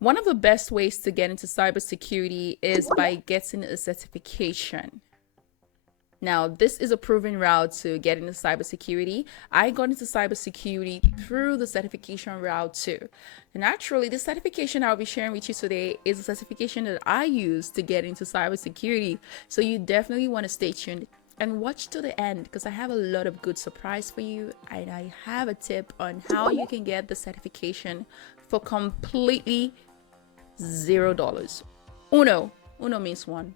One of the best ways to get into cybersecurity is by getting a certification. Now, this is a proven route to get into cybersecurity. I got into cybersecurity through the certification route too. And actually, the certification I'll be sharing with you today is a certification that I use to get into cybersecurity. So you definitely want to stay tuned and watch to the end because I have a lot of good surprise for you. And I have a tip on how you can get the certification for completely $0. Uno means one.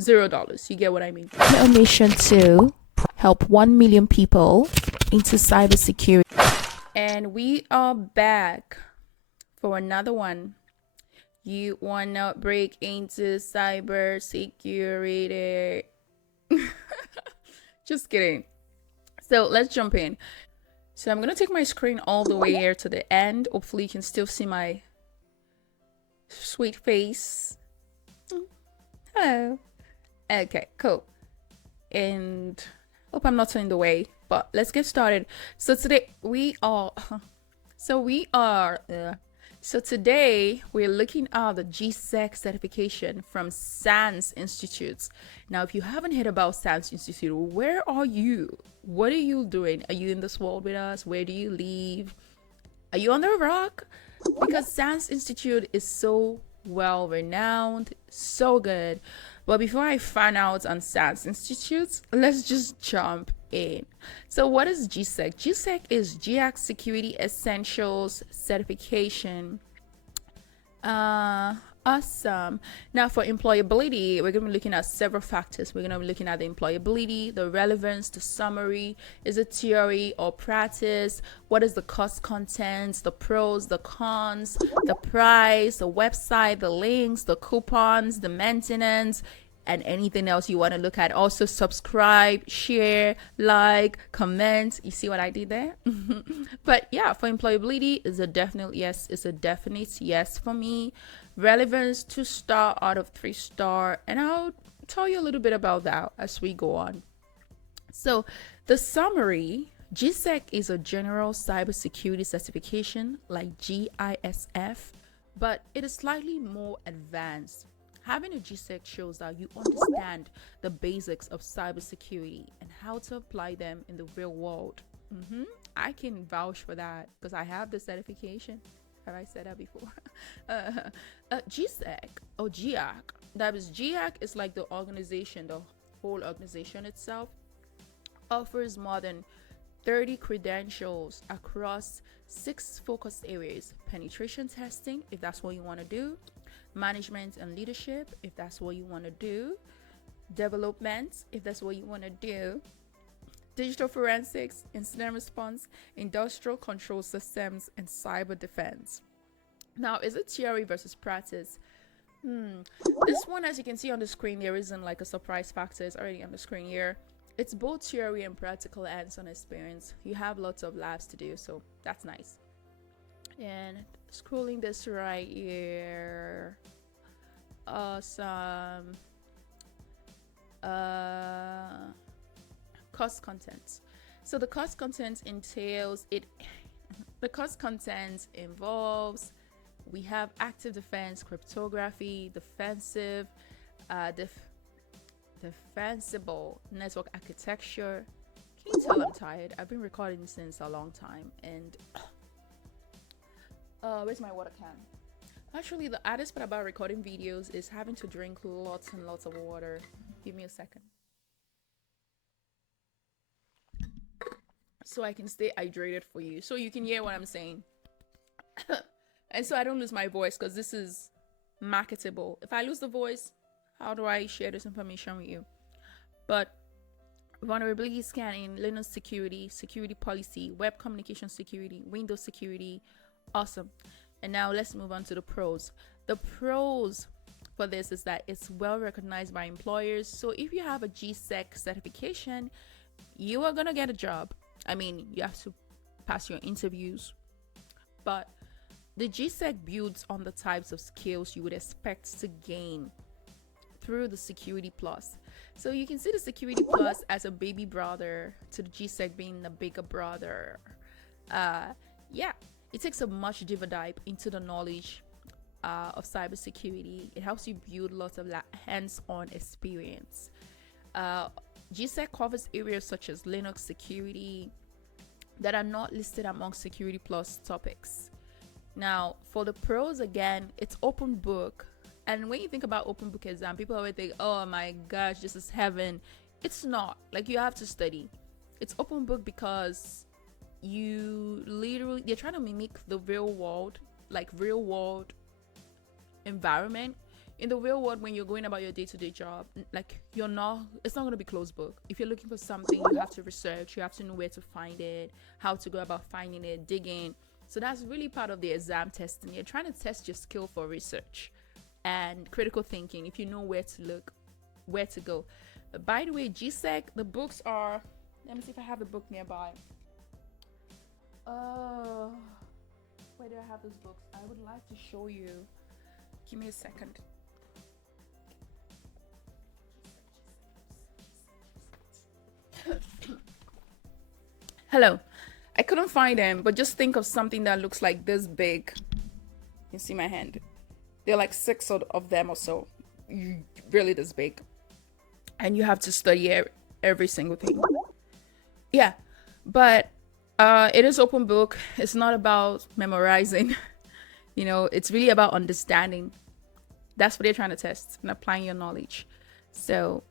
$0. You get what I mean? A mission to help 1 million people into cybersecurity. And we are back for another one. You wanna break into cybersecurity? Just kidding. So let's jump in. So I'm gonna take my screen all the way here to the end. Hopefully you can still see my sweet face. Hello. Okay, cool. And hope I'm not in the way, but let's get started. So today today we're looking at the GSEC certification from SANS Institute. Now, if you haven't heard about SANS Institute, where are you? What are you doing? Are you in this world with us? Where do you live? Are you on the rock? Because SANS Institute is so well renowned, so good. But before I find out on SANS Institute, let's just jump in. So what is GSEC? GSEC is GSEC Security Essentials Certification. Awesome. Now for employability, we're going to be looking at several factors. We're going to be looking at the employability, the relevance, the summary. Is it theory or practice? What is the course content, the pros, the cons, the price, the website, the links, the coupons, the maintenance, and anything else you want to look at. Also subscribe, share, like, comment. You see what I did there? But yeah, for employability is a definite yes. It's a definite yes for me. Relevance 2-star out of 3-star, and I'll tell you a little bit about that as we go on. So the summary: GSEC is a general cybersecurity certification like GISF, but it is slightly more advanced. Having a GSEC shows that you understand the basics of cybersecurity and how to apply them in the real world. I can vouch for that because I have the certification. Have I said that before? GSEC or GIAC. That is, GIAC is like the organization, the whole organization itself offers more than 30 credentials across 6 focus areas: penetration testing, if that's what you want to do; management and leadership, if that's what you want to do; development, if that's what you want to do; digital forensics, incident response, industrial control systems, and cyber defense. Now, is it theory versus practice? This one, as you can see on the screen, there isn't like a surprise factor. It's already on the screen here. It's both theory and practical hands-on experience. You have lots of labs to do, so that's nice. And scrolling this right here, awesome. Course content. So the course content entails it. The course content involves, we have active defense, cryptography, defensive, defensible network architecture. Can you tell I'm tired? I've been recording since a long time, and where's my water can? Actually, the hardest part about recording videos is having to drink lots and lots of water. Give me a second so I can stay hydrated for you, so you can hear what I'm saying. And so I don't lose my voice, because this is marketable. If I lose the voice, how do I share this information with you? But vulnerability scanning, Linux security, security policy, web communication security, Windows security. Awesome. And now let's move on to the pros. The pros for this is that it's well recognized by employers. So if you have a GSEC certification, you are gonna get a job. I mean, you have to pass your interviews, but the GSEC builds on the types of skills you would expect to gain through the Security Plus. So you can see the Security Plus as a baby brother to the GSEC being the bigger brother. Yeah, it takes a much deeper dive into the knowledge of cybersecurity. It helps you build lots of hands-on experience. GSEC covers areas such as Linux security that are not listed among Security Plus topics. Now, for the pros, again, it's open book. And when you think about open book exam, people always think, oh my gosh, this is heaven. It's not. Like, you have to study. It's open book because they're trying to mimic the real world environment. In the real world, when you're going about your day-to-day job, like, it's not going to be closed book. If you're looking for something, you have to research, you have to know where to find it, how to go about finding it, digging. So that's really part of the exam testing. You're trying to test your skill for research and critical thinking, if you know where to look, where to go. By the way, GSEC, the books are, let me see if I have the book nearby. Where do I have those books? I would like to show you. Give me a second. Hello. I couldn't find them, but just think of something that looks like this big. You see my hand? They're like 6 of them or so. Really this big. And you have to study every single thing. Yeah, but it is open book. It's not about memorizing. It's really about understanding. That's what they're trying to test, and applying your knowledge. So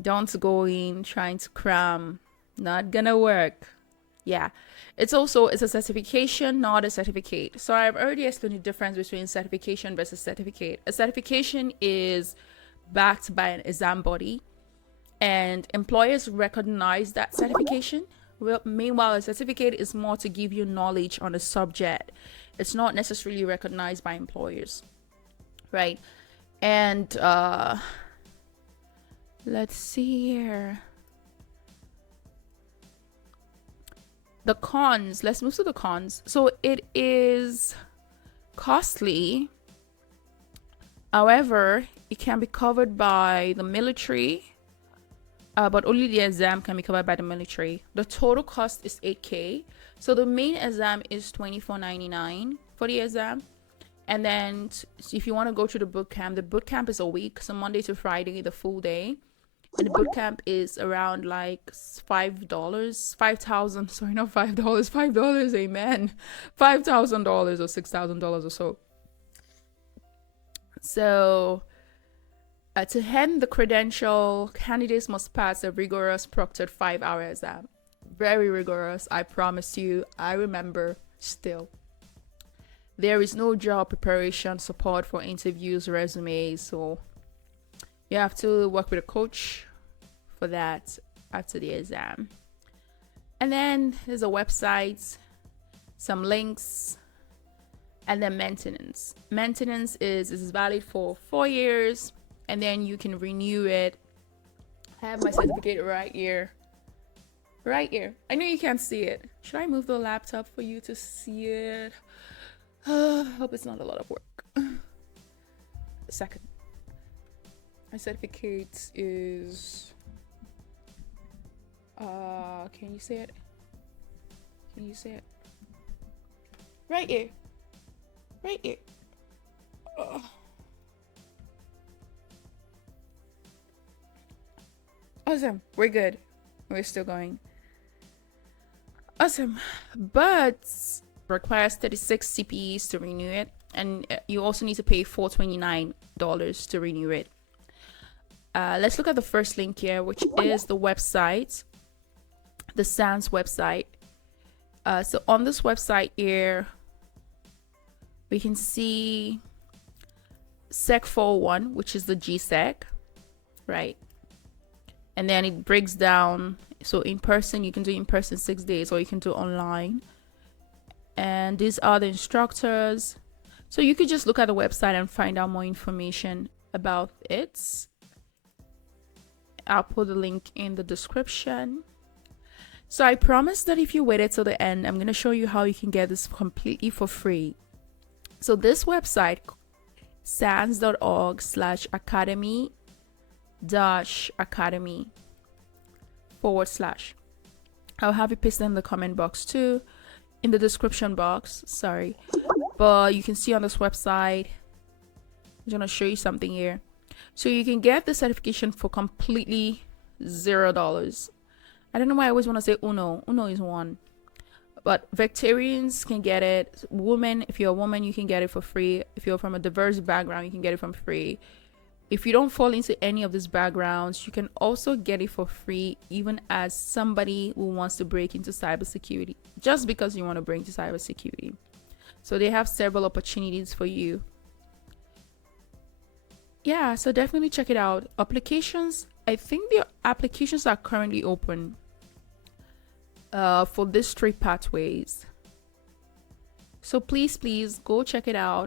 don't go in trying to cram. Not gonna work. Yeah, it's a certification, not a certificate. So I've already explained the difference between certification versus certificate. A certification is backed by an exam body, and employers recognize that certification. Well, meanwhile, a certificate is more to give you knowledge on a subject. It's not necessarily recognized by employers, right? And let's see here. The cons. Let's move to the cons. So it is costly. However, it can be covered by the military, but only the exam can be covered by the military. The total cost is $8,000. So the main exam is $24.99 for the exam. And then if you want to go to the boot camp is a week. So Monday to Friday, the full day. And the boot camp is around like $5,000. Sorry, not $5. $5, amen. $5,000 or $6,000 or so. So to hand the credential, candidates must pass a rigorous proctored 5-hour exam. Very rigorous, I promise you. I remember still. There is no job preparation support for interviews, resumes. So you have to work with a coach for that after the exam. And then there's a website, some links, and then maintenance. Maintenance is valid for 4 years, and then you can renew it. I have my certificate right here. Right here. I know you can't see it. Should I move the laptop for you to see it? Hope it's not a lot of work. A second. My certificate is can you see it? Can you see it? Right here. Right here. Awesome. We're good. We're still going. Awesome. But requires 36 CPEs to renew it, and you also need to pay $429 to renew it. Let's look at the first link here, which is the website, the SANS website. So on this website here, we can see Sec 401, which is the GSEC, right? And then it breaks down. So in person, you can do in person 6 days, or you can do online. And these are the instructors. So you could just look at the website and find out more information about it. I'll put the link in the description. So I promise that if you waited till the end, I'm going to show you how you can get this completely for free. So this website, sans.org/academy-academy/. I'll have it pasted in the comment box too, in the description box, sorry. but you can see on this website, I'm gonna show you something here. So you can get the certification for completely $0. I don't know why I always want to say uno is one, but vegetarians can get it. Women, if you're a woman, you can get it for free. If you're from a diverse background, you can get it for free. If you don't fall into any of these backgrounds, you can also get it for free, even as somebody who wants to break into cybersecurity, just because you want to break into cybersecurity. So they have several opportunities for you. Yeah, so definitely check it out. Applications, I think the applications are currently open for these 3 pathways. So please go check it out.